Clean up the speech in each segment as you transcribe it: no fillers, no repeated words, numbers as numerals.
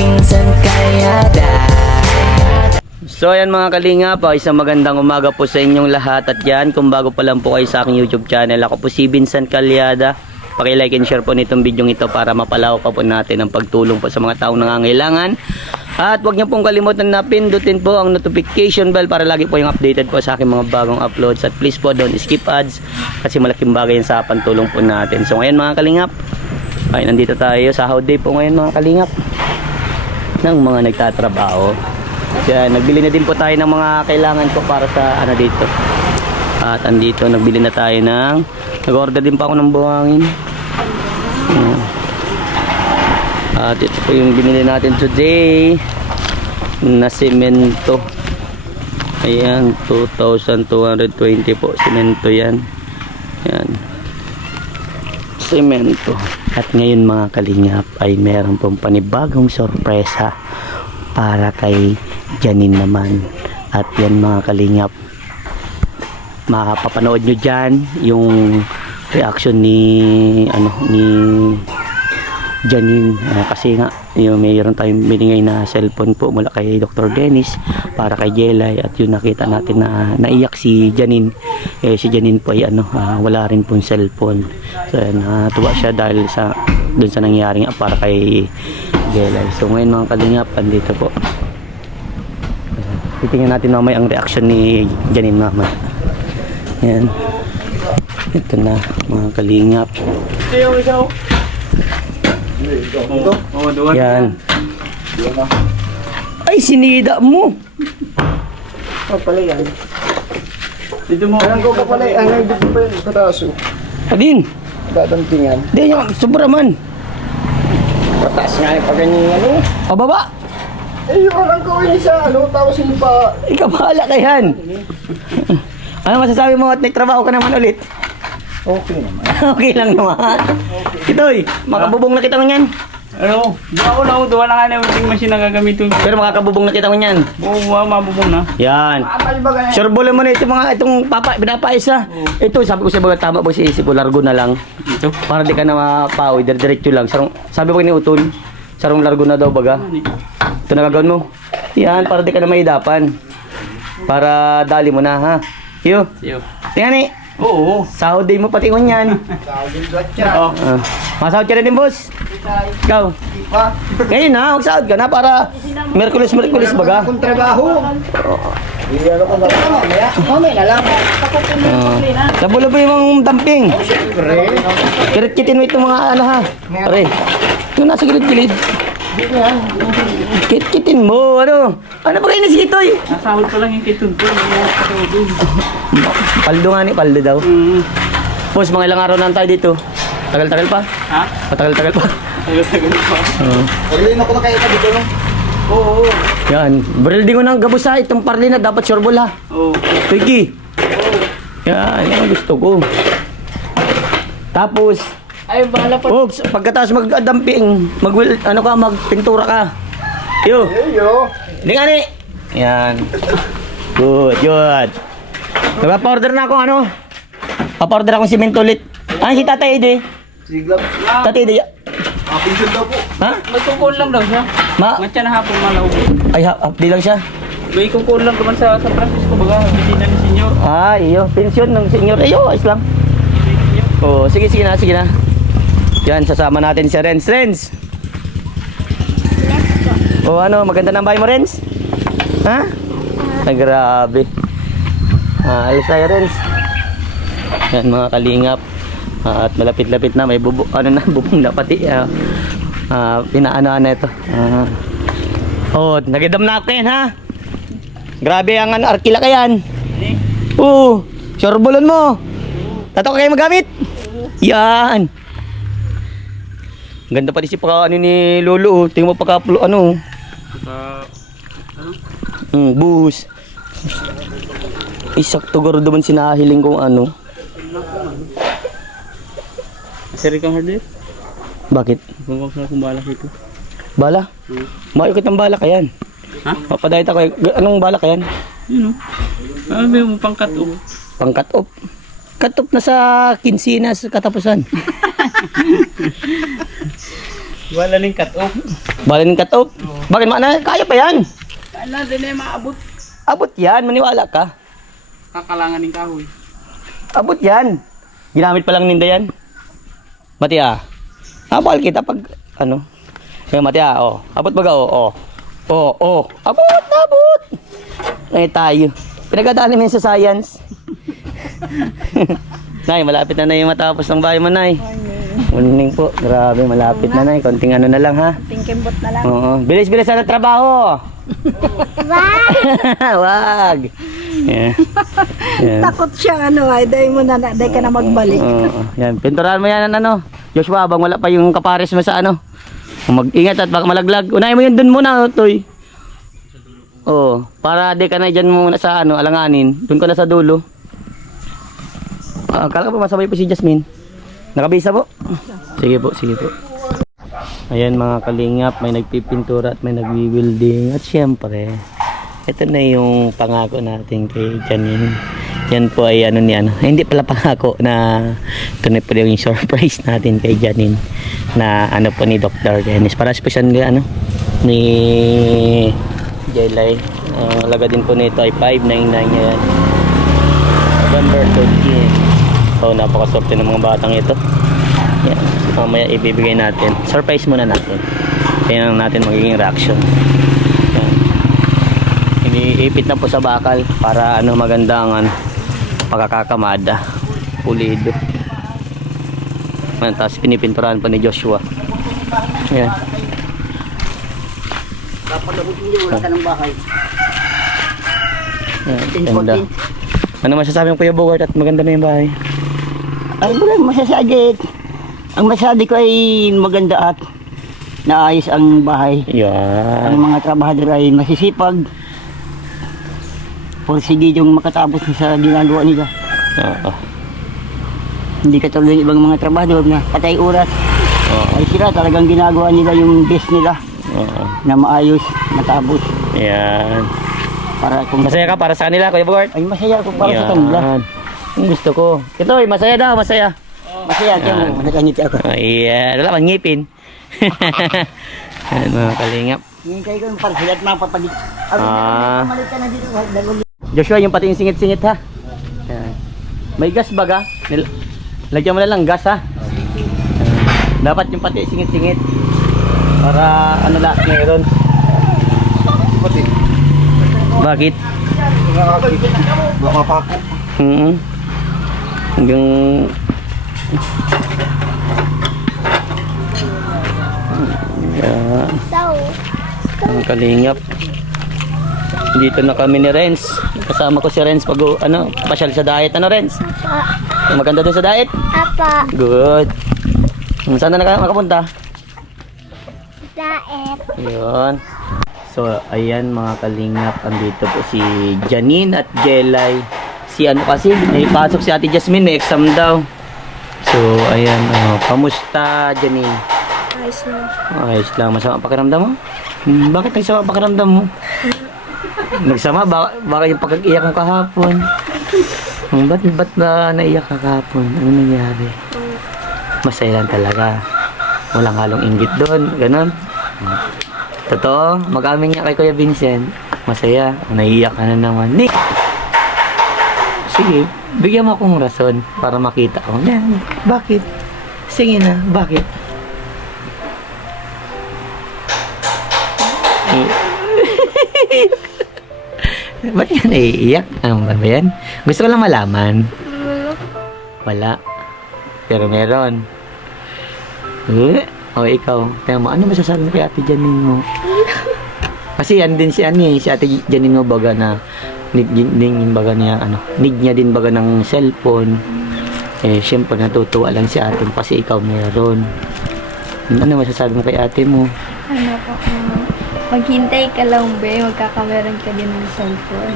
Pinsan Kalyada. So ayan mga kalingap, isang magandang umaga po sa inyong lahat. At yan, kung bago pa lang po kayo sa aking YouTube channel, ako po si Vincent Kalyada. Paki-like and share po nitong video ito para mapalawak pa po natin ang pagtulong po sa mga taong nangangailangan. At huwag niyo pong kalimutan na pindutin po ang notification bell para lagi po yung updated po sa aking mga bagong uploads. At please po don't skip ads kasi malaking bagay yan sa pantulong po natin. So ngayon mga kalingap, ay nandito tayo sa sahod day po ngayon mga kalingap ng mga nagtatrabaho. Kaya nagbili na din po tayo ng mga kailangan po para sa ano dito. At andito nagbili na tayo ng nag-order din pa ako ng buhangin. At ito po yung binili natin today na semento. Ayan, 2,220 po semento yan. Ayan, semento. At ngayon mga kalingap ay meron pong panibagong sorpresa para kay Janine naman. At yan mga kalingap, makapapanood nyo dyan yung reaction ni Janine, kasi nga yung mayroon tayong binigay na cellphone po mula kay Dr. Dennis para kay Jelay. At yun nakita natin na naiyak si Janine. Si Janine po ay wala rin pong cellphone. So natuwa siya dahil sa dun sa nangyaring para kay Jelay. So ngayon mga kalingap, andito po, titingnan natin mamaya ang reaction ni Janine mamaya. Yan, ito na mga kalingap. Yan. Ay, sinida mo. Pala yan. Dito mo. Alam ko pa pala, ang dito pa yung kataso. Adin. Dadantingan. Di yung sobra man. Pataas nga yung paganyan Pababa. Eh, yung alam ko yun sa tapos yung pa... Ikaw bahala ka yan. Ano masasabi mo at nagtrabaho ka naman ulit? Okay naman. Okay lang naman. Itoy, makabubong na kita mo yan. Ano? Di ako nautuwa na nga na yung machine na gagamitin. Pero makakabubong na kita mo yan. Oo, mabubong na. Yan. Sure ball mo na itong pinapais ha. Ito, sabi ko sa mga tama ba si isip ko, largo na lang. Ito? Para di ka na mapawi, diretso lang. Sabi ko ni Utol, sarong largo na daw baga. Ito na gagawin mo. Yan, para di ka na maidapan. Para dali mo na ha. Yo. Tingnan ni. Oo. Sahod day mo pati ko yan. Oo. Masahod ka na din, boss. Ikaw. Ngayon ha, magsahod ka na para Merkulis baga. Kung trabaho. Iyan ako na mamaya. Mamaya na lang. Labo-labo yung damping. Siyempre. Kirit-kitin mo itong mga ano ha. Pare. Ito nasa gilid-gilid. Dito yan. Kit-kitin mo, ano? Ano ba kayo nasitoy? Nasahod pa lang yung kitun po. Paldo nga ni, paldo daw. Boss, mga ilang araw na tayo dito. Tagal-tagal pa? Ha? Matagal-tagal pa. Tagal-tagal pa. Paglayin ako na kayo ka dito, no? Oo. Yan. Building ko ng gabos ha. Itong parlina dapat sureball ha. Oo. Twiggy. Yan, yan ang gusto ko. Tapos, Ay, bahala pa. Pogs, pagkatapos mag-damping, magpintura ka. Yo. Yo. Hindi nga ni. Yan. Good. Nagpa-order na ako Pa-order akong simento ulit. Si Tatay Ede. Siglap. Tatay Ede. Pinsan daw po. Ha? May kukul lang daw siya. Matya na hapon malaw. Ay, di lang siya. May kukul lang naman sa Francisco baga. Bisina ni senyor. Iyo. Pensyon ng senyor. Ayos lang. Sige na. Yan, sasama natin si Renz. Maganda ng bahay mo, Renz? Ha? Ay, grabe. Ayos tayo, Renz. Yan, mga kalingap. At malapit-lapit na, may bubong na pati. Pinaano na ito. Nagidam na ako yan, ha? Grabe ang arkila ka yan. Sorbolon mo. Tato ka kayo magamit? Yan. Ganda pa din si ni Lolo. Tingnan mo bus. Isakto garo naman sinahiling kung ano. Sari kang harder? Bakit? Kung kung balak ito. Bala? Mayo kitang bala ka yan. Ha? Papadayta ko. Anong bala ka yan? Yun o. Ano mo pang cut-off? Pang cut-off? Cut-off na sa kinsinas katapusan. Wala ning cut off. Balin cut off. Bakit mana? Kaya pa yan. Kala din ay maabot. Abot yan, maniwala ka. Kakalangan ning kahoy. Abot yan. Ginamit pa lang ninda yan. Mati Abal kita pag ano. Kaya Mati abot baga abot. Ay tayo. Pinagdadaanan mo sa science. Nay, malapit na yung matapos ng bahay mo, Nay. Morning po. Grabe, malapit na, Nay. Konting ano na lang, ha? Tingkimbot na lang. Oo. Bilis-bilis na trabaho. Wag. Yeah. Yan. Takot siya ay dahil mo na, dahil ka na magbalik. Oo. Yan, pinturahan mo yan ano. Joshua, habang wala pa yung kapares mo sa ano. Mag-ingat at baka malaglag. Unahin mo yun dun muna, Toy. Oo. Para di ka na dyan muna sa ano, alanganin. Dun ka na sa dulo. Kala ko pa masabay po si Jasmine. Nakabisa po? Sige po. Ayan mga kalingap, may nagpipintura at may nagwi-welding. At syempre, ito na yung pangako natin kay Janine. Yan po ay hindi pala pangako na ito na po yung surprise natin kay Janine na ano po ni Dr. Dennis. Para po siya ni Jelay. Laga din po nito ay 599 yan. November 13. So napakaswerte ng mga batang ito. Yan. Mamaya ibibigay natin. Surprise muna natin. Tingnan natin magiging reaction. Yan. Iniipit na po sa bakal para magandang pagkakakamada. Pulido. Yan, tapos pinipinturahan pa ni Joshua. Yan. Wala ka ng bahay. Yan, ganda. Ano masasabi mo Kuya Bogart at maganda na yung bahay? Ay, wala masasabi. Ang masasabi ko ay maganda at naayos ang bahay. Yan. Ang mga trabahador ay masisipag. Pursige yung makatapos sa ginagawa nila. Oo. Hindi katulad ng ibang mga trabahador na patay oras. Ay sila talagang ginagawa nila yung best nila Oo. na maayos, matapos. Yan. Para kung Masaya ka para sa kanila Kuya Bogart? ay masaya ako para sa kanila. Ang gusto ko. Ito, masaya daw, masaya. Masaya ako, nakangiti ako. Ayan, wala man ngipin. Ayan mga kalingap. Hintay ko yung para sila at mapapalit. Malit ka na dito, dalawa. Joshua, yung pati yung singit-singit ha. Ayan. May gas baga? Lagyan mo na lang gas ha. Dapat yung pati singit-singit. Para meron. Bakit? Baka pako. Hanggang yan. Ang kalingap. Dito na kami ni Renz. Kasama ko si Renz pag pasyal sa diet. Ano Renz? Maganda doon sa diet? Apa, Good. Saan na nakapunta? daet. Yun. So, ayan mga kalingap. Andito po si Janine at Jelay. Si kasi, may pasok si Ate Jasmine. May exam daw. So, ayan. Kamusta, Janine? Ayos na. Ayos lang. Masama ang pakiramdam mo? Bakit nagsama ang pakiramdam mo? Nagsama? Baka yung pag-iyak mo kahapon. Ba't na naiyak ka kahapon? Ano nangyari? Masaya lang talaga. Walang halong inggit doon. Ganon. Totoo, mag-amin niya kay Kuya Vincent. Masaya. Naiiyak ka na naman. Nick! Sige, bigyan mo akong rason para makita ko. Yan. Bakit? Sige na, bakit? Ba't yan naiiyak? Ano ba yan? Gusto ko lang malaman. Wala. Pero meron. O ikaw, tingnan mo, ano masasabi mo kay Ate Janine mo? Kasi yan din si Ate Janine mo baga na need niya din baga ng cellphone. Syempre natutuwa lang si ate mo kasi ikaw meron. Ano masasabi mo kay ate mo? Ano po, maghintay ka lang be, magkakameron ka din ng cellphone.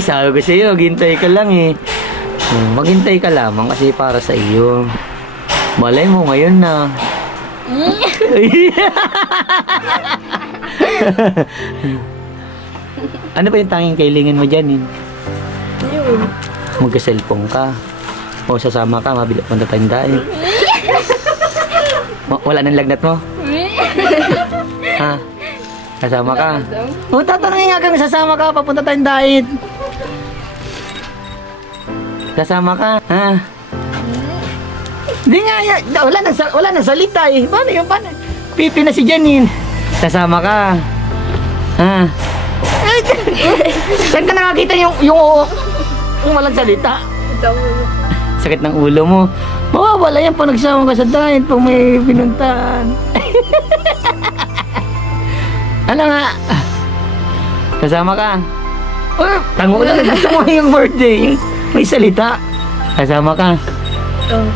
Sabi ko sa'yo, maghintay ka lang maghintay ka lamang kasi para sa iyo. Malay mo ngayon na. Ano ba yung tanging kailangan mo dyan? Yun. Magka-cellphone ka. O sasama ka, mabila pang tatanda Wala nang lagnat mo? Ha? Kasama ka? O, tatanungin nga kami, sasama ka, papunta tayong diet. Kasama ka, ha? Hindi nga, wala nang salita eh. Paano yung paano? Pipi na si Janine. Kasama ka. Ha? Saan ka nakakita yung walang salita? Sakit ng ulo mo. Mawawala yan pag nagsama ka sa diet, pag may pinuntahan. Ano nga? Kasama ka? Oh, tango na, gusto mo yung birthday. May salita. Kasama ka? Oo.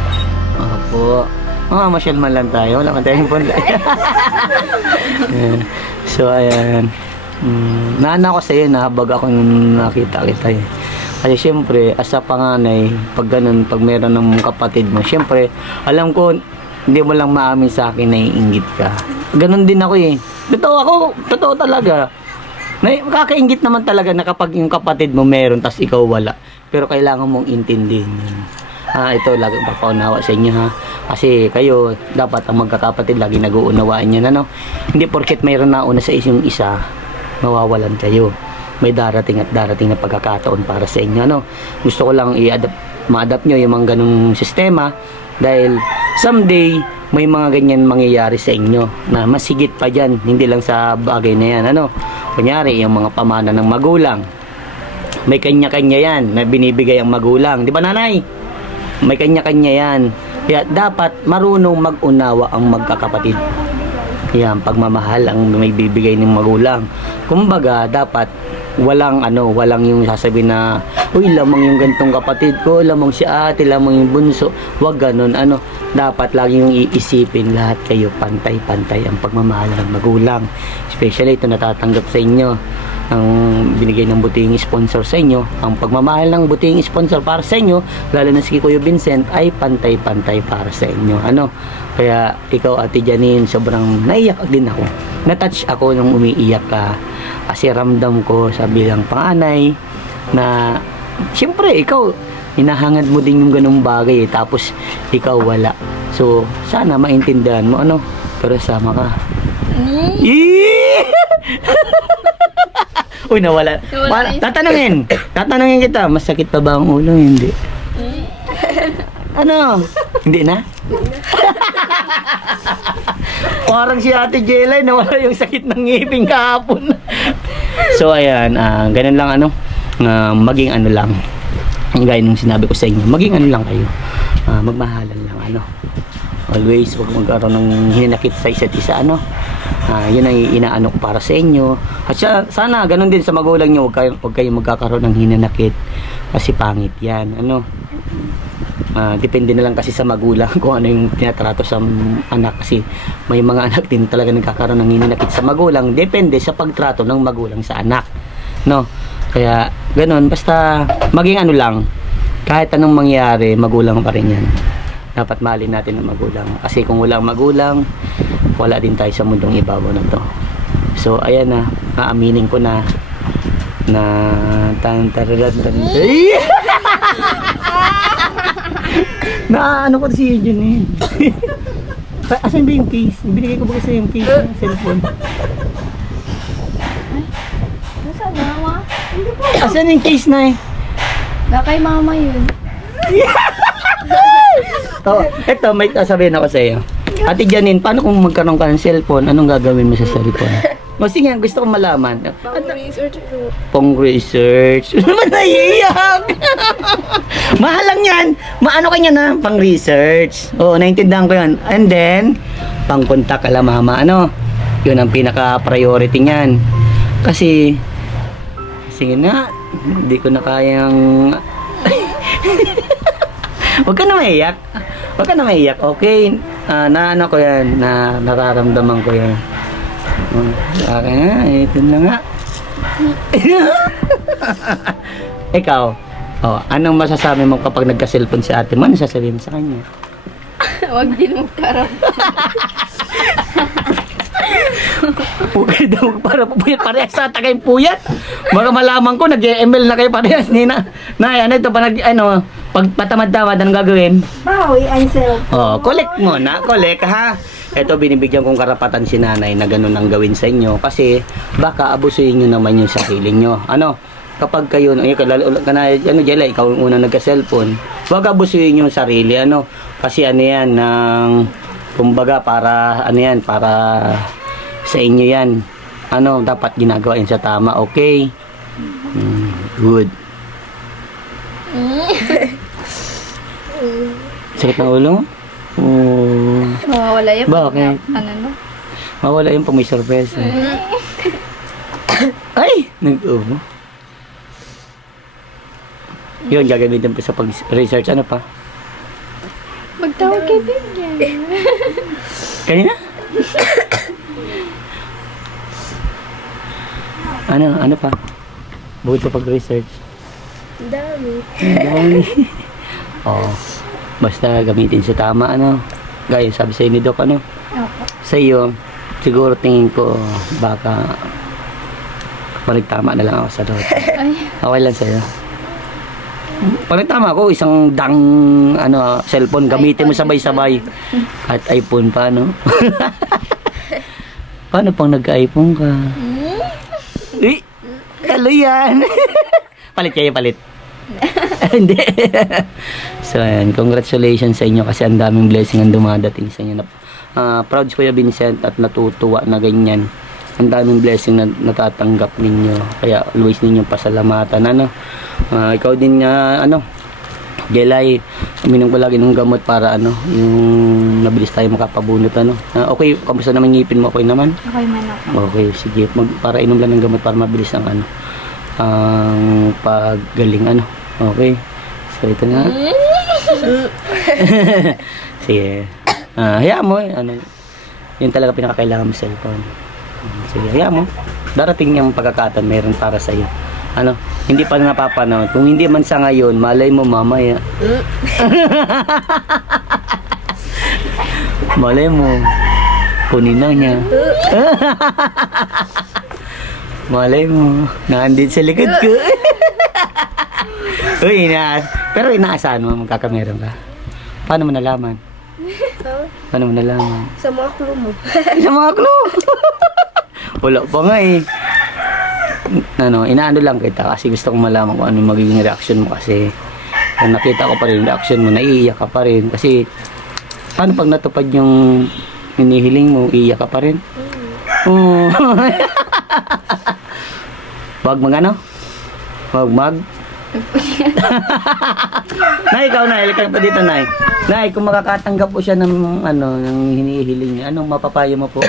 Opo. Masyal man lang tayo. Wala man tayong punta. So, ayan. Naana ko sa'yo na habag ako nakita kita eh. Kasi syempre, as a panganay, pag ganun, pag meron ng kapatid mo, syempre, alam ko, hindi mo lang maamin sa akin na iinggit ka. Ganun din ako eh. Totoo talaga. Kakaingit naman talaga na kapag yung kapatid mo meron, tas ikaw wala. Pero kailangan mong intindihin yun. Ito, lagi papaunawa sa inyo ha. Kasi kayo, dapat ang magkakapatid, lagi nag-uunawaan yan, ano? Hindi porket mayroon na una sa isyong isa, mawawalan kayo. May darating na pagkakataon para sa inyo, ano? Gusto ko lang ma-adapt nyo yung mga ganung sistema dahil someday may mga ganyan mangyayari sa inyo na masigit pa dyan, hindi lang sa bagay na yan, ano? Kunyari, yung mga pamana ng magulang, may kanya-kanya yan na binibigay ang magulang, di ba nanay? May kanya-kanya yan. Kaya dapat marunong mag-unawa ang magkakapatid. Yan, pagmamahal ang may bibigay ng magulang. Kumbaga, dapat walang yung sasabihin na, uy, lamang yung gantong kapatid ko, lamang si ate, lamang yung bunso. Wag ganun, dapat lagi yung iisipin lahat kayo pantay-pantay ang pagmamahal ng magulang. Especially ito natatanggap sa inyo ang binigay ng buting sponsor sa inyo. Ang pagmamahal ng buting sponsor para sa inyo, lalo na si Kuya Vincent, ay pantay-pantay para sa inyo. Kaya ikaw, Ate Janine, sobrang naiyak din ako. Natouch ako nung umiiyak ka. Kasi ramdam ko sa bilang panganay na siyempre ikaw, hinahangad mo din yung ganung bagay tapos ikaw wala. So, sana maintindihan mo, pero sama ka. Uy, nawala. Tatanungin kita, masakit pa ba ang ulo? Hindi. Hindi na? Parang si Ate Jelay, nawala yung sakit ng ngipin kahapon. So, ayan, ganun lang, maging lang. Gaya nung sinabi ko sa inyo, maging lang kayo. Magmahalan lang, always, huwag magkaroon ng hinanakit sa isa't isa, yun ay inaano ko para sa inyo. At sana ganun din sa magulang nyo, huwag kayong magkakaroon ng hinanakit kasi pangit yan, depende na lang kasi sa magulang kung ano yung tinatrato sa anak, kasi may mga anak din talaga nagkakaroon ng hinanakit sa magulang, depende sa pagtrato ng magulang sa anak, kaya ganun, basta maging lang, kahit anong mangyari, magulang pa rin yan. Dapat mahalin natin ang magulang. Kasi kung walang magulang, wala din tayo sa mundong ibabaw na to. So, ayan na. Aaminin ko na na ko si Eugene eh. Asan ba yung case? Binigay ko ba kasi yung case ng cellphone? Nasaan mama? Asan yung case na eh? Kay mama yun. Ito, may sasabihin ako sa iyo. Ate Janine, paano kung magkaroon ka ng cellphone, anong gagawin mo sa cellphone? Sige, gusto kong malaman. Pang-research po. Pang-research? Naman naiiyak! Mahal lang yan. Maano kanya na? Pang-research. Oo, naintindihan ko yun. And then, pang-contact ka lang, mama. Yun ang pinaka-priority niyan. Kasi, sige na, hindi ko na kayang... Huwag ka na maiyak. Huwag ka na maiyak, okay? Naano ko yan, na nararamdaman ko yan. Okay nga, ito na nga. Ikaw, anong masasabi mo kapag nagka-cellphone si ate mo? Ano sasabihin mo sa kanya? Huwag din magkaroon. Okay daw, para pupuyat parehas sa tagay puyat. Baka malaman ko, nag-ML na kayo parehas, Nina. Ito pa pag patamad-tamad, anong gagawin? Bawi ang cellphone. Collect mo na, collect ha. Eto, binibigyan kong karapatan si nanay na ganun ang gawin sa inyo. Kasi, baka abusuin nyo naman yung sarili nyo. Ano? Kapag kayo, Jelay, ikaw yung unang nagka-cellphone, huwag abusuin yung sarili, ano? Kasi ano yan, kumbaga, para sa inyo yan. Ano, dapat ginagawa yun sa tama, okay? Good. Sakit ng ulo mo? Oh. Mawawala yun. Bakit? Ano no? Mawala yung pag may sorpresa. Ay! Nag-ubo. Yun, gagamitin pa sa pag-research. Ano pa? Magtawag kay Bigyan. Kanina? Ano pa? Bukod sa pag-research. Dami. Dami. Oo. Basta gamitin sa tama, ano. Gaya, sabi sa'yo ni Doc, ano. Opo. Sa'yo, siguro tingin ko, baka panagtama na lang ako sa Doc. Ay. Okay lang sa'yo. Panagtama ako, isang cellphone, gamitin mo sabay-sabay. At iPhone pa, no? Paano pang nagka-iPhone ka? Uy! Hello yan! Palit kayo, palit. Hindi. So, ayan. Congratulations sa inyo kasi ang daming blessing ang dumadating sa inyo. Proud si Kuya Vincent at natutuwa na ganyan. Ang daming blessing na natatanggap ninyo. Kaya always ninyong pasalamatan. Ikaw din Jelay, uminom ko lagi ng gamot para yung nabilis tayo makapabunot. Okay, kamusta naman ngipin mo? Okay naman? Okay man ako. Okay, sige. Para inom lang ng gamot para mabilis ang ang paggaling. Okay. So, ito na. Sige. Hayaan mo. Yun talaga pinakakailangan mo cellphone. Sige, hayaan mo. Darating yung pagkakataon meron para sa'yo. Hindi pa napapanahon. Kung hindi man sa ngayon, malay mo mamaya. Malay mo, kunin na niya. Malay mo, nandito sa likod ko. Uy, pero inaasahan mo, magkakameron ka. Paano mo nalaman? Paano mo nalaman? Sa mga clue mo. Sa mga clue. Wala pa nga eh. Inaano lang kita kasi gusto kong malaman kung ano yung magiging reaction mo kasi kung nakita ko pa rin yung reaction mo, naiiyak ka pa rin kasi paano pag natupad yung hinihiling mo, iiyak ka pa rin? Oh. Wag Wag Nay, ikaw na, ilikang pa dito, Nay. Nay, kung makakatanggap po siya ng ng hinihiling niya, anong mapapayo mo po?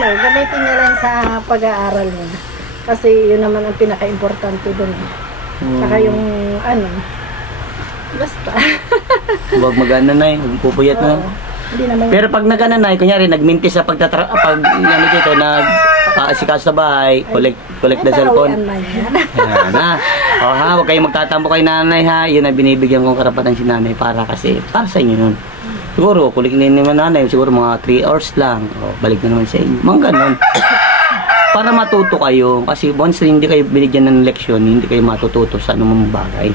Gamitin niya lang sa pag-aaral niya. Kasi yun naman ang pinaka-importante doon. Saka yung basta. Huwag Nay, huwag pupuyat na. Hindi naman. Pero pag Nay, kunyari, nagmintis sa dito, asikaso sa bahay, collect the cellphone. Yan na. Huwag kayong magtatampo kay nanay ha. Yun ang binibigyan kong karapatan si nanay para sa inyo nun. Siguro, kulik na naman nanay, siguro mga 3 hours lang. Balik na naman sa inyo. Mga ganun. Para matuto kayo. Kasi once hindi kayo binigyan ng leksyon, hindi kayo matututo sa anumang bagay.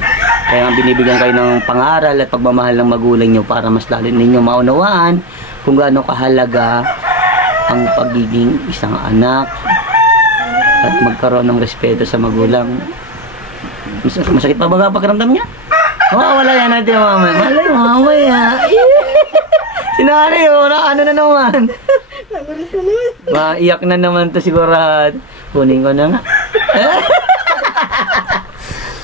Kaya binibigyan kayo ng pangaral at pagmamahal ng magulang nyo para mas lalo ninyo maunawaan kung gaano kahalaga ang pagiging isang anak at magkaroon ng respeto sa magulang. Masakit pa ba pakiramdam niya? Wala yan natin mamaya. Malay mamaya. Sinari ano na naman. Maiyak na naman to siguro. Kunin ko na nga.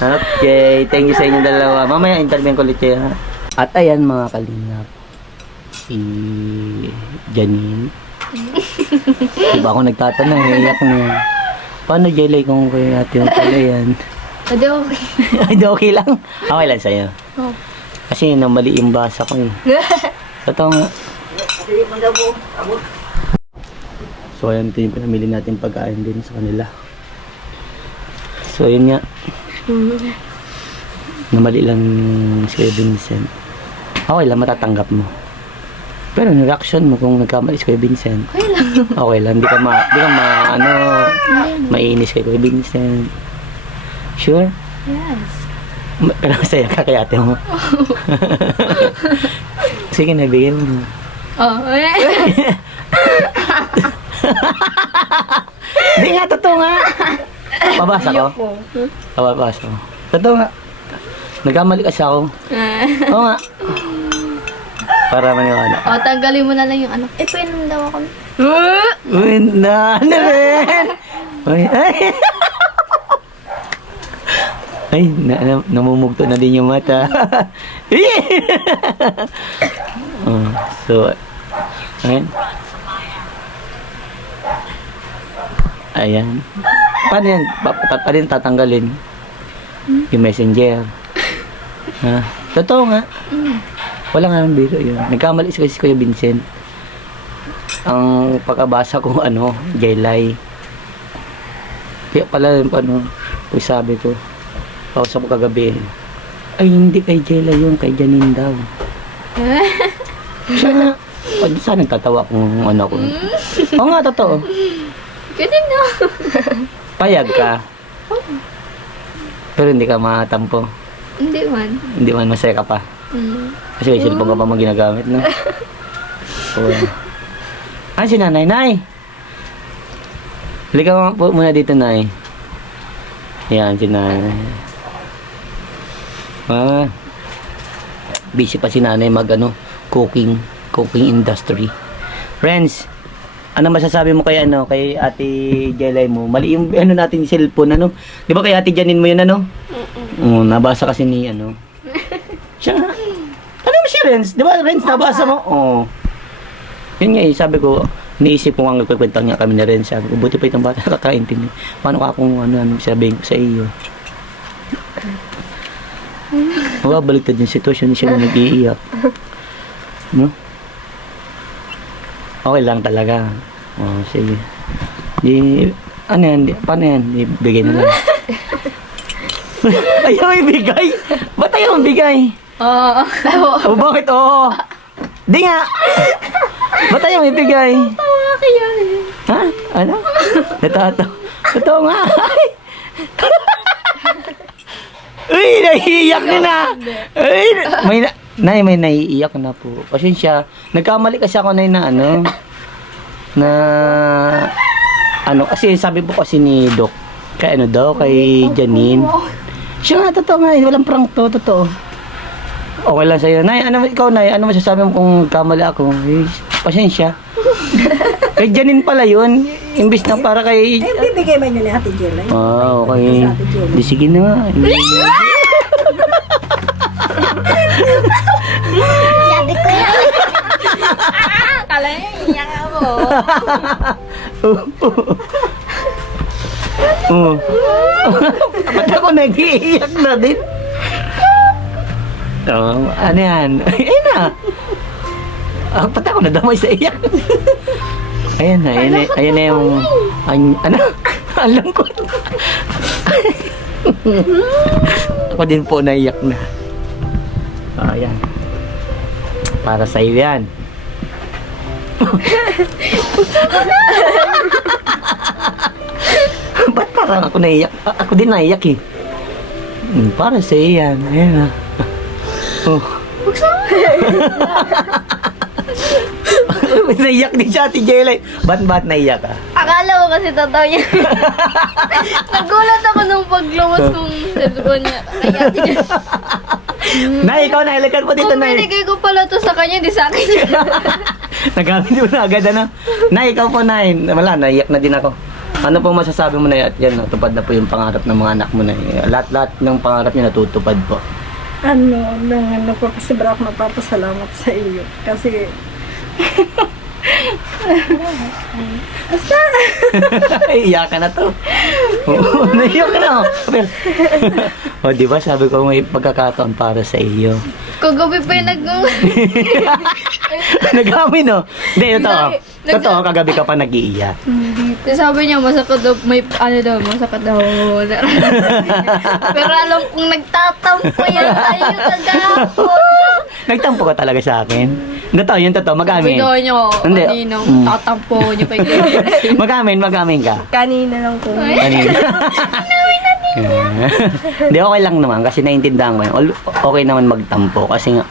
Okay, thank you sa inyong dalawa. Mamaya interview ko ulit kayo ha. At ayan mga kalingap, si Janine. Diba ako nagtatanong, iyak na. Paano Jelay kung kayo natin pala yan? Hindi okay. Hindi okay lang? Okay lang sa'yo. Oh. Kasi namali yung basa ko eh. Totoo nga. So ayan, ito yung pinamili natin pagkain din sa kanila. So yun nga. Namali lang si Vincent. Okay lang, matatanggap mo. Pero yung reaction mo kung nagkamali si Kuya Vincent. Okay lang. Okay lang, di ka mainis kay Kuya Vincent. Sure? Yes. Pero masaya ka kay ate mo. Sige, nabigyan mo. Oh, Hindi nga, totoo nga. Pabasa ko? Pabasa ko. Totoo nga. Nagkamali kasi ako. Oo nga. Para maniwala. Oh, tanggalin mo na lang yung ano. Eh, painom daw ako. Uy, na rin. Uy, ay. Ay, namumugto na din yung mata. Oh, so, ayan. Ayan. Paano yan? Paano yan tatanggalin? Yung messenger. Ha? Totoo nga. Wala nga ng biro yun. Nagkamali si Kuya Vincent. Ang pagkabasa ko, Jelay. Kaya pala, kung sabi ko, kausap ko kagabi, ay hindi kay Jelay yun, kay Janine daw. Siya nga. Saan nagtatawa kung ko? Oo nga, totoo. Ganun na. Payag ka. Pero hindi ka matampo. Hindi man. Hindi man masaya ka pa. Kasi may cellphone ka pa mga ginagamit, no? So, si nanay. Nay! Halika nga po muna dito, Nay. Yan, si nanay. Busy pa si nanay cooking industry. Friends, ano masasabi mo kay kay Ate Jelay mo? Mali yung natin cellphone, 'Di ba kay Ate Janine mo 'yun, nabasa kasi ni Siya nga. Ano mo si Renz? 'Di ba Renz nabasa mo? Oh. Yun nga sabi ko, iniisip ko nga nagkukwento niya kami ni Renz. Sabi ko, buti pa itong bata nakakaintindi. Paano ka kung sabihin ko sa iyo? Baliktad yung sitwasyon, siya na nag-iiyak. No? Okay lang talaga. Oh, sige. Paano yan? Bigay na lang. Ayaw ibigay? Ba't ayaw ibigay? Oo. Bakit? Oo. Di nga. Ba't ayaw ibigay? Tawa kayo. Ha? Ano? Natatawa. Totoo nga. Uy, naiiyak na. Uy, may naiiyak na po. Pasensya. Nagkamali kasi ako kasi sabi po kasi ni Doc, kay kay Janine. Siya nga, totoo nga, walang prank to, totoo. Okay lang sa'yo. Nay, ikaw, Nay, ano masasabi mo kung kamali ako? Pasensya. Kay Janine pala yun. Imbis na para kay... bibigay man yun ni Ate Jelay. Okay. Di, sige na nga. Sabi ko yan. Kala niya, iyak ako. Ba't ako nag-iiyak na din? Ano yan? Ayun na. Ba't ako nadamay sa iyak? Ayan na yung... Alam ko. Ako din po naiyak na. Ayan. Para sa iyo yan. Ba't parang ako naiyak? Ako din naiyak eh. Para sa iyo yan. Ayan na. Naiyak din siya, Ate Jelay. Ba't naiyak ka? Akala ko kasi totoo niya. Nagulat ako nung paglumos kong cellphone niya. Kaya Nay, ikaw, nahilikan po dito, kung Nay. binigay ko pala to sa kanya, di sa akin. Nagamit mo na agad, Nay, ikaw po, Nay. Wala, naiyak na din ako. Ano po masasabi mo, Nay? At yan, tupad na po yung pangarap ng mga anak mo, Nay. Lahat ng pangarap niya natutupad po. Kasi bro ako napapasalamat sa iyo. Kasi... Iyak ka na to. Oo, naiyak ka na. O, diba, sabi ko may pagkakataon para sa iyo. Kagabi pa yung Nag-amin, no? Hindi, totoo, kagabi ka pa nag-iiyak. Sabi niya, masakit daw, masakit daw. Pero alam kong nagtatampo yan tayo kagapon. Nagtampo ka talaga sa akin? Totoo, mag-amin. Video niyo, Hindi. kanina, tatampo niyo pa yung Mag-amin ka. kanina lang po. Kanina. Hindi, okay lang naman kasi naiintindihan ko yun. Okay naman magtampo kasi nga,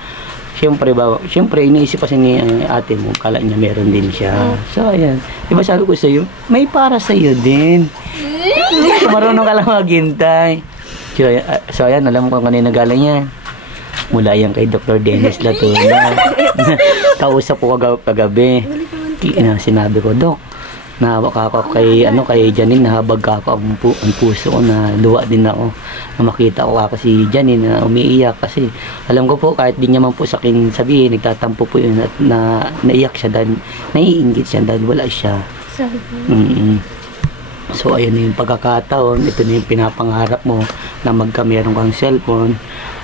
Siyempre iniisip kasi ni ate mo, kala niya meron din siya. So ayan, diba sabi ko sa'yo, may para sa'yo din. Marunong ka lang maghintay. So ayan, alam mo kung kanina galing yan. Mula yan kay Dr. Dennis Latuna. Kausap ko kagabi. Sinabi ko, Dok, nahabag ako kay Janine, nahabag ako ang puso ko, na luwa din ako na makita ko ako si Janine na umiiyak kasi alam ko po kahit di niya man po sa akin sabihin, nagtatampo po yun at naiyak siya dahil naiinggit siya dahil wala siya. So ayun na yung pagkakataon, ito na yung pinapangarap mo na meron kang cellphone.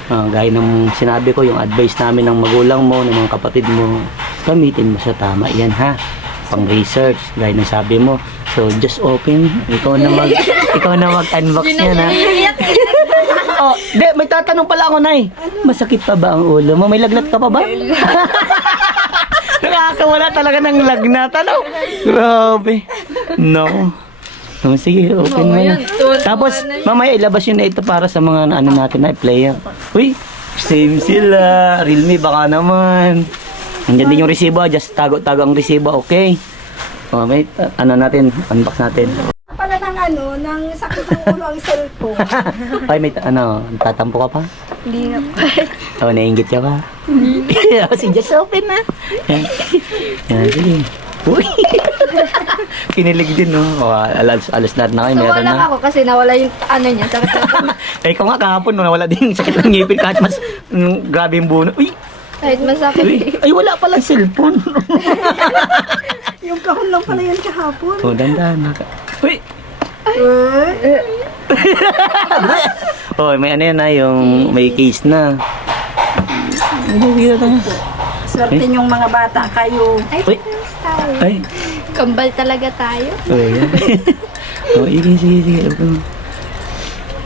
Gaya ng sinabi ko, yung advice namin ng magulang mo, ng mga kapatid mo, gamitin mo sa tama yan ha, pang research gaya ng sabi mo. So just open, ikaw na mag-unbox niya na. Oh, may tatanong pala ako, Nay. Masakit pa ba ang ulo mo? May lagnat ka pa ba? Nakakawala talaga ng lagnat, ano? Grabe. No. Sige, open mo na. Tapos, mamaya ilabas yun na ito para sa mga ano natin na player. Uy, same sila. Realme, baka naman. Nandiyan din yung resibo. Just tago-tago ang resibo, okay? May, natin, unbox natin. Pala ng sakit ng ulo ang cellphone. Ay, may, tatampo ka pa? Hindi na po. Nainggit ka pa? Sige, just open na. Yan, sige. Uy! Kinilig din, no? Alas na kayo, meron Nawala na. ako kasi nawala yung niya. Sakit na. Ikaw nga kahapon, no, nawala din yung sakit ng ngipin kahit mas grabe yung buno. Uy! Kahit masakit. Uy! Ay, wala palang cellphone. Yung kahon lang pala yan kahapon. Dandan. Uy! May ano yan na, yung may case na. Swerte yung mga bata kayo. Uy! Ay! Kambal talaga tayo. Yan. Sige.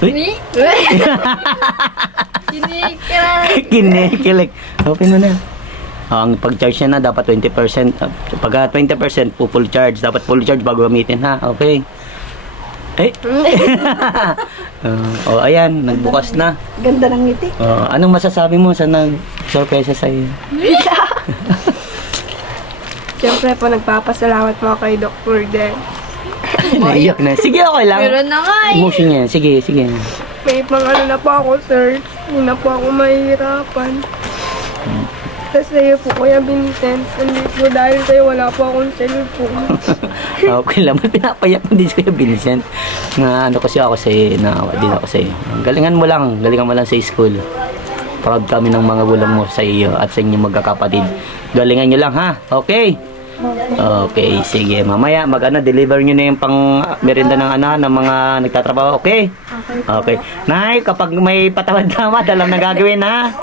Uy! Kinikilig. Open mo na. Ang pag-charge niya na dapat 20%. Pag 20% full charge. Dapat full charge bago gamitin, ha? Okay. Ayan, nagbukas na. Ganda ng ngiti. Anong masasabi mo sa nag-surpresa sa'yo? Siyempre po, nagpapasalamat po kay Dr. Den. Naiyak na. Sige, okay lang. Meron na nga eh. Emotion niya. Sige. May pang na po ako, sir. Hindi na po ako mahihirapan. Kasi sa'yo po, Kuya Vincent. Hindi po dahil sa'yo, wala po akong cellphone. Okay lang. Pinapayak mo din si Kuya Vincent. Kasi ako sa'yo. Naawa din ako sa'yo. Galingan mo lang sa school. Proud kami ng mga gulang mo sa iyo at sa inyong magkakapatid. Galingan nyo lang, ha? Okay? Okay, sige. Mamaya, deliver nyo na yung pang merienda ng mga nagtatrabaho. Okay? Okay. Nay, kapag may patawad-tamad, alam na gagawin, ha?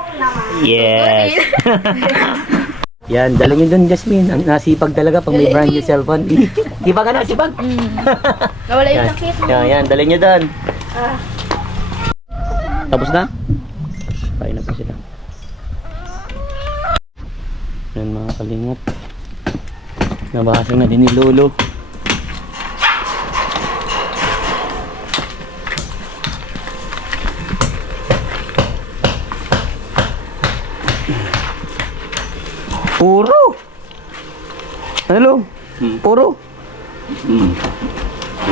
Yes. Yan, dala nyo dun, Jasmine. Ang nasipag talaga pag may brand new cellphone. Di ba ka nasipag? Nawala yung sakit. Yan, dala nyo dun. Tapos na? Kain na po sila. Yan mga kalingap. Nabasag na din ni Lolo. Puro! Ano? Puro?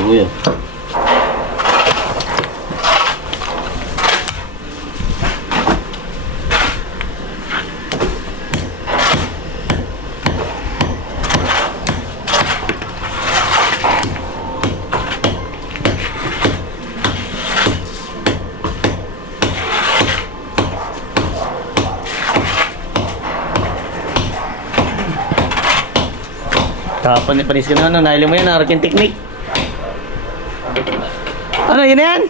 Oo yan. Panis ka na, nahili mo yan, Arakin Technique. Ano, yun yan?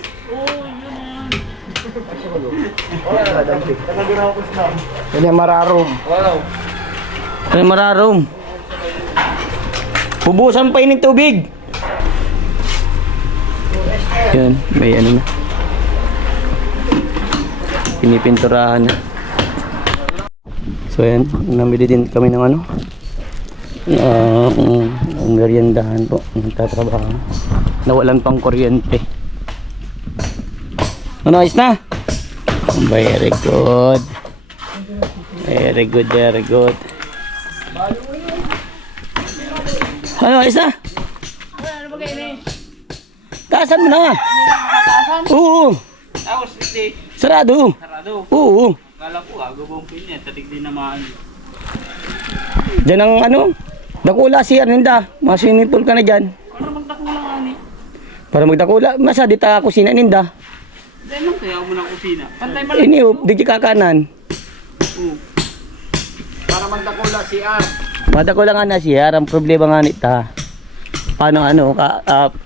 Yan yung mararom. Ano yung mararom? Pubusan pa yun ng tubig. Yan, may ano na. Pinipinturahan na. So yan, namili din kami ng ano. Ang meriendahan po, nagtatrabaho. Nawalan pang kuryente. Ano, ayos na? Very good. Very good, very good. Ano, isa? Ano ba kayo ni? Taasan mo na. Oo. Tapos hindi. Sarado. Sarado. Oo. Kala ko gagawin niya. Tatig din naman. Diyan ang ano, dakula si Aninda. Mga swimming pool ka na dyan. Para magdakulang ani. Para magdakula, masa di ta kusina Aninda. Dahil lang kaya mo ng kusina. Pantay man lang. Iniup, di kakanan. Para magdakula si R. Madakula nga na siya, ang problema nga nita. Paano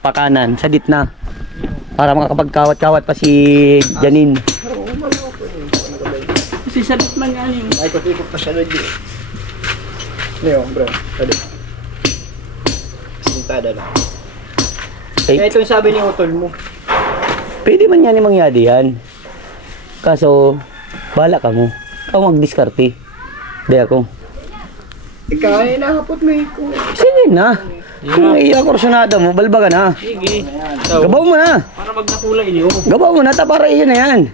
pakanan, sa ditna. Para makakapagkawat-kawat pa si Janine. Kasi salit man nga yun. Ay, ikot-ikot pa siya doon. Leo, bro. Tado. Sintada na. Kaya ito yung sabi ni Utol mo. Pwede man yan yung mangyari yan. Kaso, bala ka mo. Ikaw mag-diskarte. Di ako. Ikaw ay nahapot mo iko. Sige na. Kung iya-kursunada mo, balba ka na. Sige. Gabaw mo na. Para magdakula inyo. Gabaw mo na, para iyon na yan.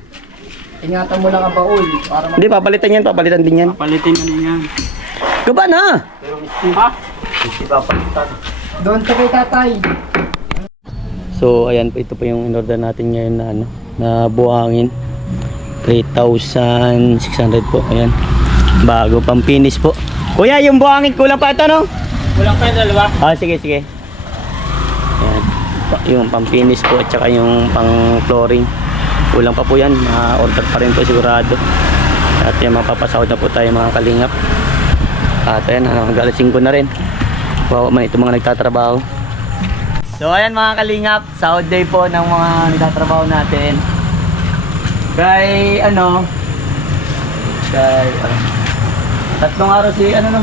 Ingatan mo lang ang baul. Para Hindi, papalitan yan, papalitan din yan. Palitin na niya. Gaba na! Ha? doon ka kay tatay. So, ayan po, ito po yung in-order natin ngayon na, na buhangin. 3,600 po, ayan. Bago, pang finish po. Kuya, yung buhangin, kulang pa ito, no? Kulang pa yung dalawa. Sige, sige. Ayan. Yung pang finish po at saka yung pang flooring. Kulang pa po yan. Ma-order pa rin po sigurado. At yan, mapapasahod na po tayo mga kalingap. At ayan, galasing ko na rin. Wow, man ito mga nagtatrabaho. So ayan mga kalingap, sahod day po ng mga nagtatrabaho natin. Kay tatlong araw si no?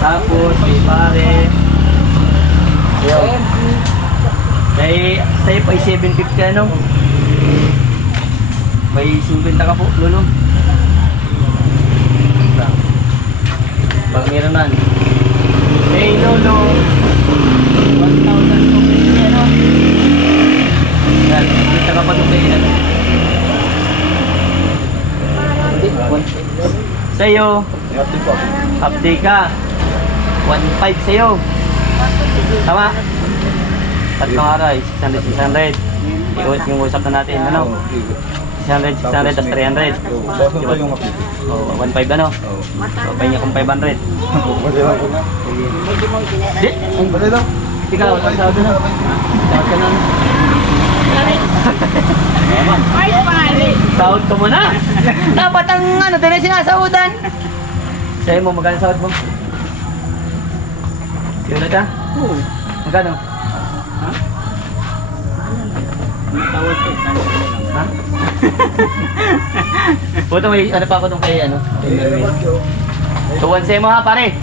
Tapos si pare. Sa'yo po ay 750 ano? May 50 ka po, Lolo. Pag meron man. Hey, Lolo. 1,250 ano? Yan, kita ka pa ito kayo ano? Sa'yo. Update ka. 1,500 sa'yo. Tama? Tatlong araw, 600. Yung usap na natin, ano? 600, tapos 300. Oh, 1,500 ano? So, pay niya kung 500. Di? Ikaw, sahod na. Sahod ka na. Sahod ka muna. Dapat ang din sinasahudan. Sa'yo mo, magkano sahod mo? Yun na ka? Oo. Magkano? Ha? Tawad ko. Ha? Puto may ano pa ako nung kay Tuwan sa'yo mo ha pare.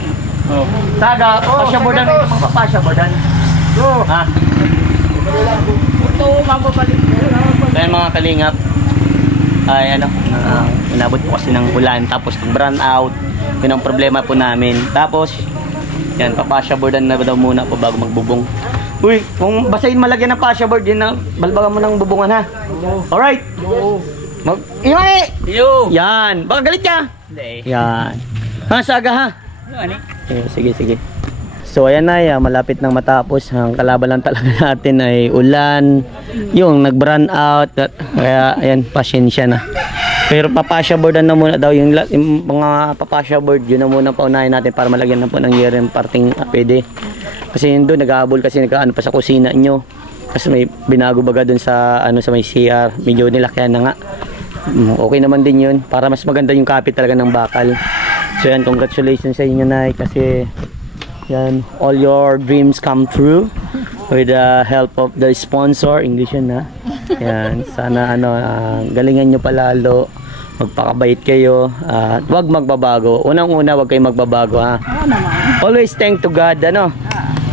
Oh. Taga, pasyabordan ito mga pasyabordan. Ha? Ito, mababalik. Kaya mga kalingap, ay inabot po kasi ng ulan tapos nag-brown out. Yun ang problema po namin. Tapos, yan, papasyabordan na daw muna po bago magbubong. Uy, kung basahin malagyan ng pasyaboard, yun na, balbagan mo ng bubungan ha. Alright? Ingay! Yan, baka galit ka? Hindi. Yan. Ha, saga ha? Ano? Sige, sige. So ayan na, malapit nang matapos. Ang kalaban lang talaga natin ay ulan, yung nag-brown out, kaya ayan, pasensya na. Pero papasyaboardan na muna daw yung mga papasyaboard, yun na muna paunahin natin para malagyan na po ng year yung parting pwede. Kasi yun doon, nag-aabol kasi nag-ano pa sa kusina nyo. Kasi may binago baga doon sa sa may CR, medyo nilakyan na nga. Okay naman din yun, para mas maganda yung kapit talaga ng bakal. So yan, congratulations sa inyo Nay, kasi yan, all your dreams come true with the help of the sponsor. English yun ha. Yan, sana galingan nyo palalo, magpakabait kayo, at wag magbabago. Unang-una, wag kayo magbabago ha. Always thank to God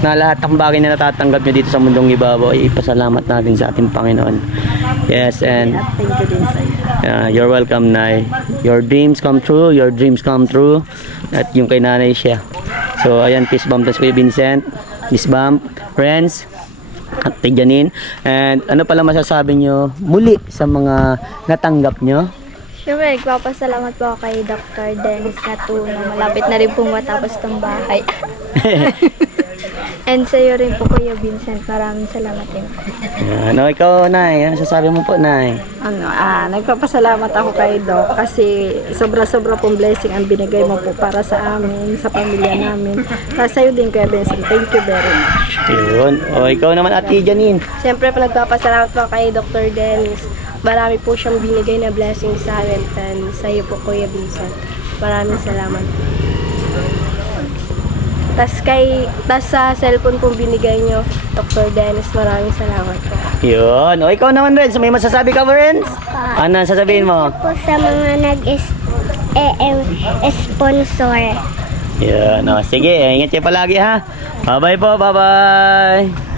na lahat ng bagay na natatanggap nyo dito sa mundong ibabaw ay ipasalamat natin sa ating Panginoon. Yes, and Thank you din sa iyo. you're welcome, Nay. Your dreams come true, your dreams come true. At yung kay Nanay siya. So, ayan, peace bump to Kuya Vincent, peace bump, friends, at Janine. And ano pala masasabi nyo muli sa mga natanggap nyo? Siyempre, nagpapasalamat po ako kay Dr. Dennis na tulong. Malapit na rin pong matapos tong bahay. And sa iyo rin po, Kuya Vincent. Maraming salamat din. Ano, ikaw, Nay? Ano sasabi mo po, Nay? Nagpapasalamat ako kay Doc kasi sobra-sobra pong blessing ang binigay mo po para sa amin, sa pamilya namin. Para sa iyo din, Kuya Vincent. Thank you very much. Yun. O, ikaw naman, Ate Janine. Siyempre po nagpapasalamat po kay Dr. Dennis. Marami po siyang binigay na blessing sa akin. And sa iyo po, Kuya Vincent. Maraming salamat. Tas sa cellphone pong binigay niyo, Dr. Dennis, maraming salamat po. Yun. O, ikaw naman, Renz. May masasabi ka, Renz? Ano sasabihin mo? Po sa mga nag-sponsor. Yun. O, sige. Ingat kayo palagi, ha? Bye-bye po. Bye-bye.